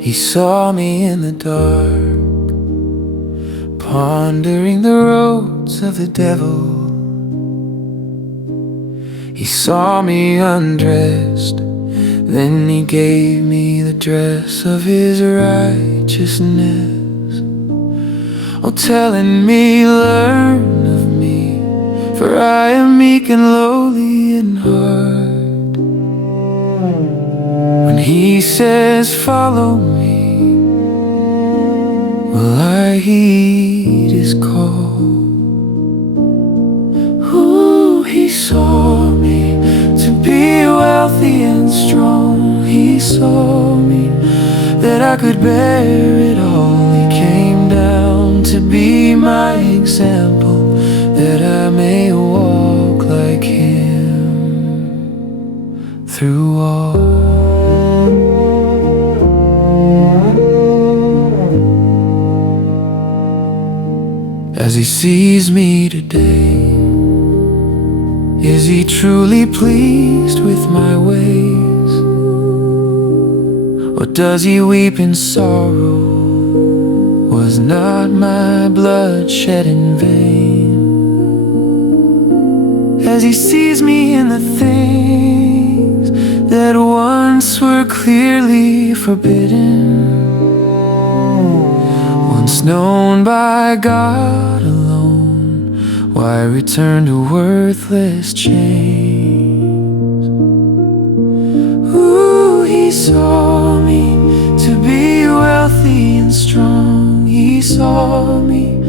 He saw me in the dark, pondering the roads of the devil. He saw me undressed, then he gave me the dress of his righteousness. Oh, telling me, learn of me, for I am meek and lowly in heart. When he says, follow me, will I heed his call? Ooh, he saw me to be wealthy and strong. He saw me that I could bear it all. He came down to be my example, that I may walk like him through all. As he sees me today, is he truly pleased with my ways? Or does he weep in sorrow? Was not my blood shed in vain? As he sees me in the things that once were clearly forbidden, once known by God alone, why return to worthless chains? Ooh, he saw me to be wealthy and strong. He saw me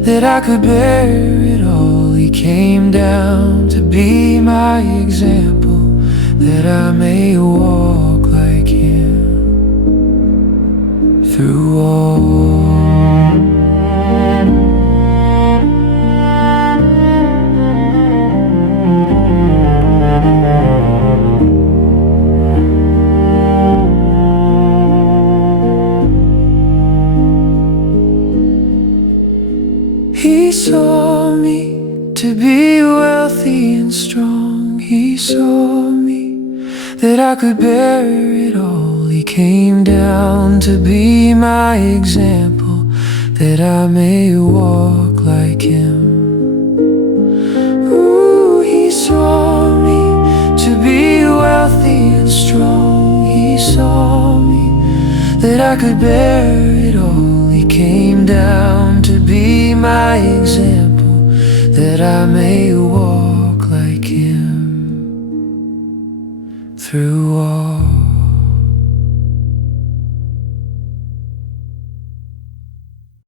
that I could bear it all. He came down to be my example, that I may walk like him through all. He saw me to be wealthy and strong. He saw me that I could bear it all. He came down to be my example, that I may walk like him. Ooh, he saw me to be wealthy and strong. He saw me that I could bear it all. He came down to be my example, that I may walk like him through all.